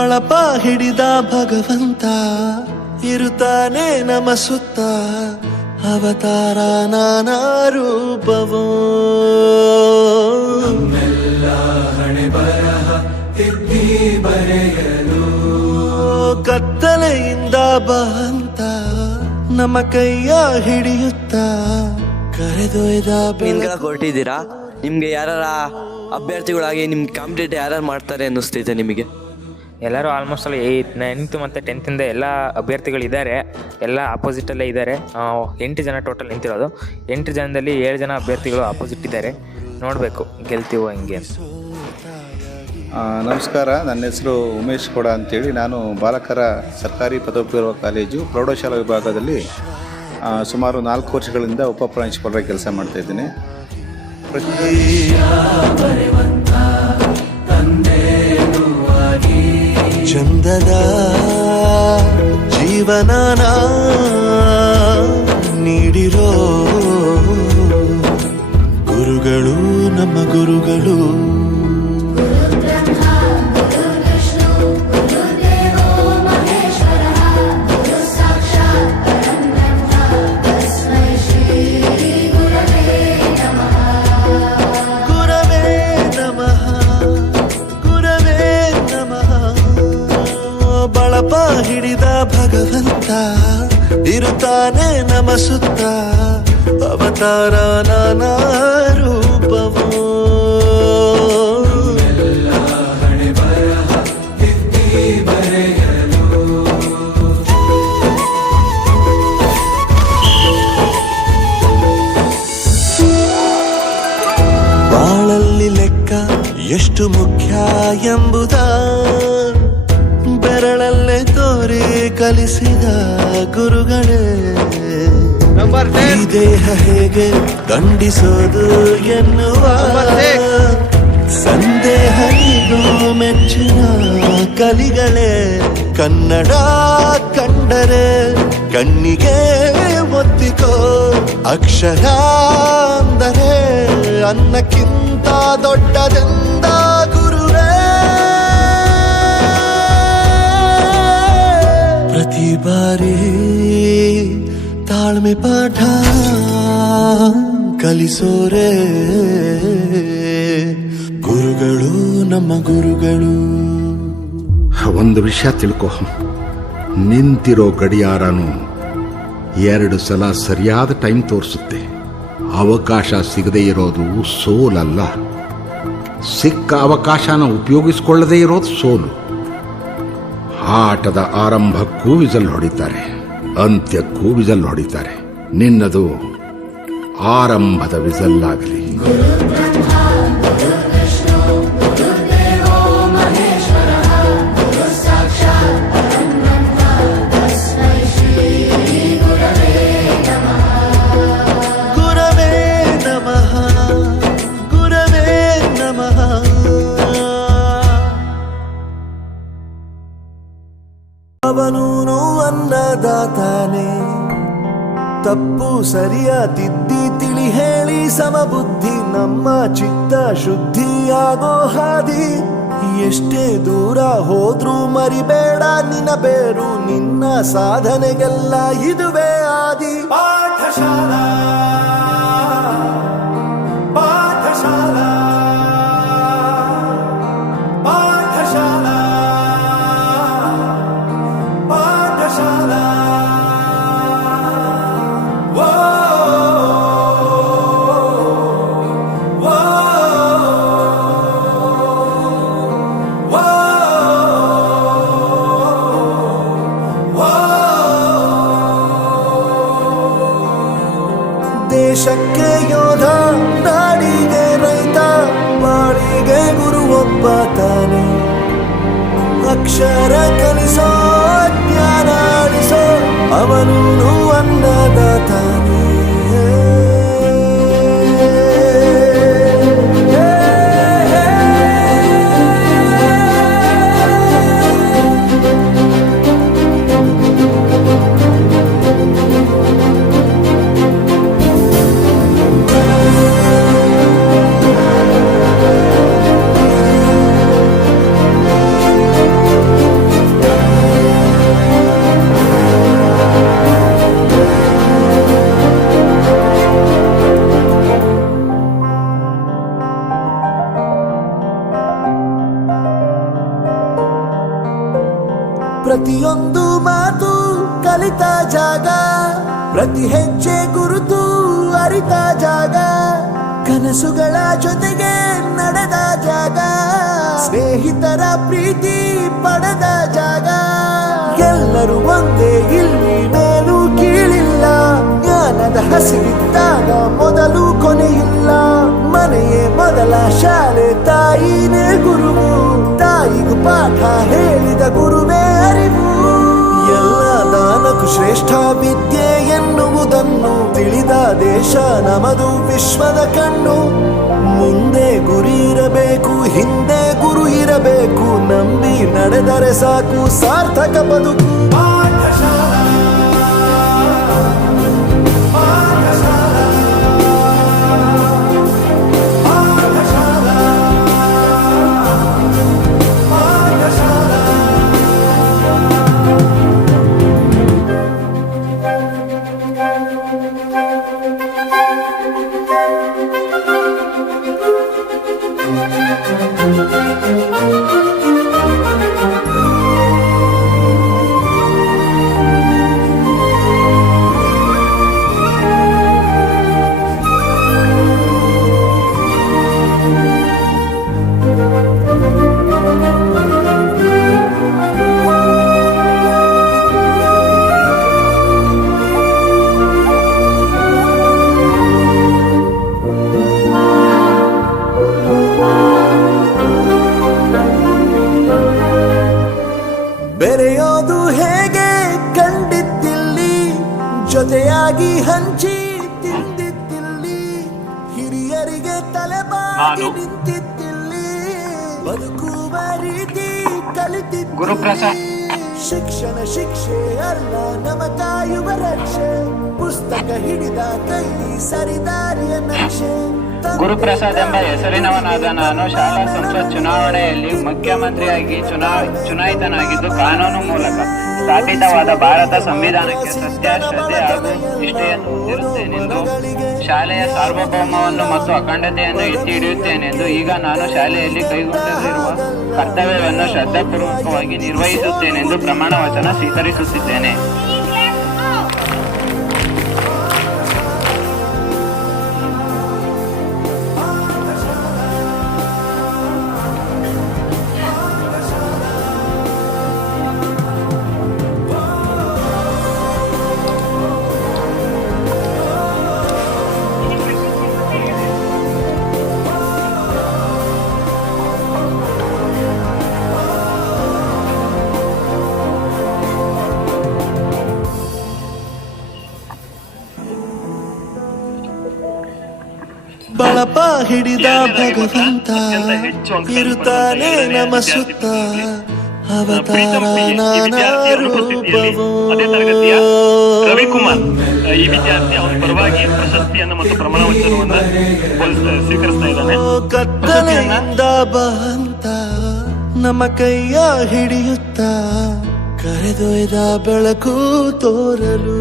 ಬಳಪ ಹಿಡಿದ ಭಗವಂತ ಇರುತ್ತಾನೆ ನಮ ಸುತ್ತ ಅವತಾರ ನಾನಾ ರೂಪವೋ ಹಣೆ ಬರಹ ತಿದ್ದಿ ಬರೆಯಲು ಕತ್ತಲೆಯಿಂದ ಬಂತ ನಮ್ಮ ಕೈಯ ಹಿಡಿಯುತ್ತ ಕರೆದೊಯ್ದ ಬೆಳಕ ಕೊಟ್ಟಿದ್ದೀರಾ. ನಿಮ್ಗೆ ಯಾರ ಅಭ್ಯರ್ಥಿಗಳಾಗಿ ನಿಮ್ ಕಾಂಪಿಟೇಟ್ ಯಾರು ಮಾಡ್ತಾರೆ ಅನ್ನಿಸ್ತೈತೆ ನಿಮಗೆ? ಎಲ್ಲರೂ ಆಲ್ಮೋಸ್ಟ್ ಅಲ್ಲಿ 9th ಮತ್ತು 10th ಎಲ್ಲ ಅಭ್ಯರ್ಥಿಗಳಿದ್ದಾರೆ. ಎಲ್ಲ ಆಪೋಸಿಟಲ್ಲೇ ಇದ್ದಾರೆ. 8 ಜನ ಟೋಟಲ್ ನಿಂತಿರೋದು. 8 ಜನದಲ್ಲಿ 7 ಜನ ಅಭ್ಯರ್ಥಿಗಳು ಆಪೋಸಿಟ್ ಇದ್ದಾರೆ. ನೋಡಬೇಕು ಗೆಲ್ತೀವೋ ಹಿಂಗೆ. ನಮಸ್ಕಾರ, ನನ್ನ ಹೆಸರು ಉಮೇಶ್ ಕೊಡ ಅಂತೇಳಿ. ನಾನು ಬಾಲಕರ ಸರ್ಕಾರಿ ಪದವಿ ಪೂರ್ವ ಕಾಲೇಜು ಪ್ರೌಢಶಾಲಾ ವಿಭಾಗದಲ್ಲಿ ಸುಮಾರು 4 ವರ್ಷಗಳಿಂದ ಉಪಪ್ರಾಂಶುಪಾಲರಾಗಿ ಕೆಲಸ ಮಾಡ್ತಾಯಿದ್ದೀನಿ. ಚಂದದ ಜೀವನನ ನೀಡಿರೋ ಗುರುಗಳು ನಮ್ಮ ಗುರುಗಳು. ಬಳಪ ಹಿಡಿದ ಭಗವಂತ ಇರುತ್ತಾನೆ ನಮ ಸುತ್ತ ಅವತಾರ ನಾನಾ ರೂಪವೋ ಹಣೆ ಬರಹ ತಿದ್ದಿ ಬರೆಯಲು ಬಾಳಲ್ಲಿ ಲೆಕ್ಕ ಎಷ್ಟು ಮುಖ್ಯ ಎಂಬುದ ಬೆರಳಲ್ಲೇ ತೋರಿ ಕಲಿಸಿದ ಗುರುಗಳೇ. ಈ ದೇಹ ಹೇಗೆ ದಂಡಿಸೋದು ಎನ್ನುವ ಸಂದೇಹನಿಗೂ ಮೆಚ್ಚಿನ ಕಲಿಗಳೇ. ಕನ್ನಡ ಕಂಡರೆ ಕಣ್ಣಿಗೆ ಒತ್ತಿಕೋ, ಅಕ್ಷರ ಅಂದರೆ ಅನ್ನಕ್ಕಿಂತ ದೊಡ್ಡದೆಂದ ಗುರುವೇ. ಪ್ರತಿ ಬಾರಿ ತಾಳ್ಮೆ ಪಾಠ ಕಲಿಸೋರೆ ಗುರುಗಳು ನಮ್ಮ ಗುರುಗಳು. ಒಂದು ವಿಷಯ ತಿಳ್ಕೊ, ನಿಂತಿರೋ ಗಡಿಯಾರನು 2 ಸಲ ಸರಿಯಾದ ಟೈಮ್ ತೋರಿಸುತ್ತೆ. ಅವಕಾಶ ಸಿಗದೇ ಇರೋದು ಸೋಲಲ್ಲ, ಸಿಕ್ಕ ಅವಕಾಶನ ಉಪಯೋಗಿಸಿಕೊಳ್ಳದೇ ಇರೋದು ಸೋಲು. ಆಟದ ಆರಂಭಕ್ಕೂ ವಿಸಲ್ ಹೊಡಿತಾರೆ, ಅಂತ್ಯಕ್ಕೂ ವಿಸಲ್ ಹೊಡಿತಾರೆ. ನಿನ್ನದು ಆರಂಭದ ವಿಸಲ್ಲಾಗಲಿ. ಗುರವೇ ನಮಃ ಗುರವೇ ನಮಃ. ಅವನೂನು ಅನ್ನದಾತಾನೆ, ತಪ್ಪು ಸರಿಯ ತಿದ್ದಿ ತಿಳಿ ಹೇಳಿ ಸಮಬುದ್ಧಿ ನಮ್ಮ ಚಿತ್ತ ಶುದ್ಧಿಯಾಗೋ ಹಾದಿ. ಎಷ್ಟೇ ದೂರ ಹೋದ್ರೂ ಮರಿಬೇಡ ನಿನ್ನ ಬೇರು, ನಿನ್ನ ಸಾಧನೆಗೆಲ್ಲ ಇದುವೇ ಆದಿ. ಪಾಠಶಾಲಾ ಪಾಠಶಾಲಾ ಪಾಠಶಾಲಾ ಪಾಠಶಾಲಾ. ದೇಶಕ್ಕೆ ಯೋಧ, ನಾಡಿಗೆ ರೈತ, ಬಾಳಿಗೆ ಗುರು ಒಬ್ಬ ತಾನೆ. ಅಕ್ಷರ ಕಲಿಸೋ ಜ್ಞಾನ ಅಳಿಸೋ ಅವನೂನು ಅನ್ನದಾತಾನೆ. ಕಲಿತ ಜಾಗ, ಪ್ರತಿ ಹೆಜ್ಜೆ ಗುರುತು ಅರಿತ ಜಾಗ, ಕನಸುಗಳ ಜೊತೆಗೆ ನಡೆದ ಜಾಗ, ಸ್ನೇಹಿತರ ಪ್ರೀತಿ ಪಡೆದ ಜಾಗ. ಎಲ್ಲರೂ ಒಂದೇ, ಇಲ್ಲಿ ಮೇಲೂ ಕೀಳಿಲ್ಲ, ಜ್ಞಾನದ ಹಸಿವಿದ್ದಾಗ ಮೊದಲು ಕೊನೆಯಿಲ್ಲ. ಮನೆಯೇ ಮೊದಲ ಶಾಲೆ, ತಾಯಿನೇ ಗುರುವು, ತಾಯಿಗೂ ಪಾಠ ಹೇಳಿದ ಗುರುವೇ ಅರಿವು. ಎಲ್ಲ ದಾನಕ್ಕೂ ಶ್ರೇಷ್ಠ ವಿದ್ಯೆ ಎನ್ನುವುದನ್ನು ತಿಳಿದ ದೇಶ ನಮದು, ವಿಶ್ವದ ಕಣ್ಣು. ಮುಂದೆ ಗುರಿ ಇರಬೇಕು, ಹಿಂದೆ ಗುರು ಇರಬೇಕು, ನಂಬಿ ನಡೆದರೆ ಸಾಕು ಸಾರ್ಥಕ ಬದುಕು. ಬೆರೆಯೋದು ಹೇಗೆ ಕಂಡಿದ್ದಿಲ್ಲಿ, ಜೊತೆಯಾಗಿ ಹಂಚಿ ತಿಂದಿದ್ದಿಲ್ಲಿ, ಹಿರಿಯರಿಗೆ ತಲೆಬಾಗಿ ನಿಂತಿದ್ದಿಲ್ಲಿ, ಬದುಕುವ ರೀತಿ ಕಲಿತಿದ್ದಿಲ್ಲಿ. ಶಿಕ್ಷಣ ಶಿಕ್ಷೆ ಅಲ್ಲ, ನಮ ಕಾಯುವ ರಕ್ಷೆ, ಪುಸ್ತಕ ಹಿಡಿದ ಕೈ ಸರಿದಾರಿಯ ನಕ್ಷೆ. ಗುರುಪ್ರಸಾದ್ ಎಂಬ ಹೆಸರಿನವನಾದ ನಾನು ಶಾಲಾ ಸಂಸತ್ ಚುನಾವಣೆಯಲ್ಲಿ ಮುಖ್ಯಮಂತ್ರಿಯಾಗಿ ಚುನಾಯಿತನಾಗಿದ್ದು ಕಾನೂನು ಮೂಲಕ ಸ್ಥಾಪಿತವಾದ ಭಾರತ ಸಂವಿಧಾನಕ್ಕೆ ಸತ್ಯ, ಶ್ರದ್ಧೆ ಹಾಗೂ ನಿಷ್ಠೆಯನ್ನು ಹೊಂದಿರುತ್ತೇನೆಂದು, ಶಾಲೆಯ ಸಾರ್ವಭೌಮವನ್ನು ಮತ್ತು ಅಖಂಡತೆಯನ್ನು ಎತ್ತಿ ಹಿಡಿಯುತ್ತೇನೆಂದು, ಈಗ ನಾನು ಶಾಲೆಯಲ್ಲಿ ಕೈಗೊಂಡಿರುವ ಕರ್ತವ್ಯವನ್ನು ಶ್ರದ್ಧಾಪೂರ್ವಕವಾಗಿ ನಿರ್ವಹಿಸುತ್ತೇನೆಂದು ಪ್ರಮಾಣ ವಚನ ಸ್ವೀಕರಿಸುತ್ತಿದ್ದೇನೆ. ಬಳಪ ಹಿಡಿದ ಭಗವಂತ ಇರುತ್ತಾನೆ ನಮ್ಮ ಸುತ್ತ, ಅವತಾರ ನಾನಾ ರೂಪವು. ರವಿಕುಮಾರ್ ಈ ವಿದ್ಯಾರ್ಥಿ ಅವರ ಪರವಾಗಿ ಪ್ರಶಸ್ತಿಯನ್ನು ಮತ್ತು ಪ್ರಮಾಣ ವಚನವನ್ನು ಸ್ವೀಕರಿಸ್ತಾ ಇದ್ದಾನೆ. ಕತ್ತಲೆಯಿಂದ ಬಂತ ನಮ್ಮ ಕೈಯ ಹಿಡಿಯುತ್ತ, ಕರೆದೊಯ್ದ ಬೆಳಕು ತೋರಲು.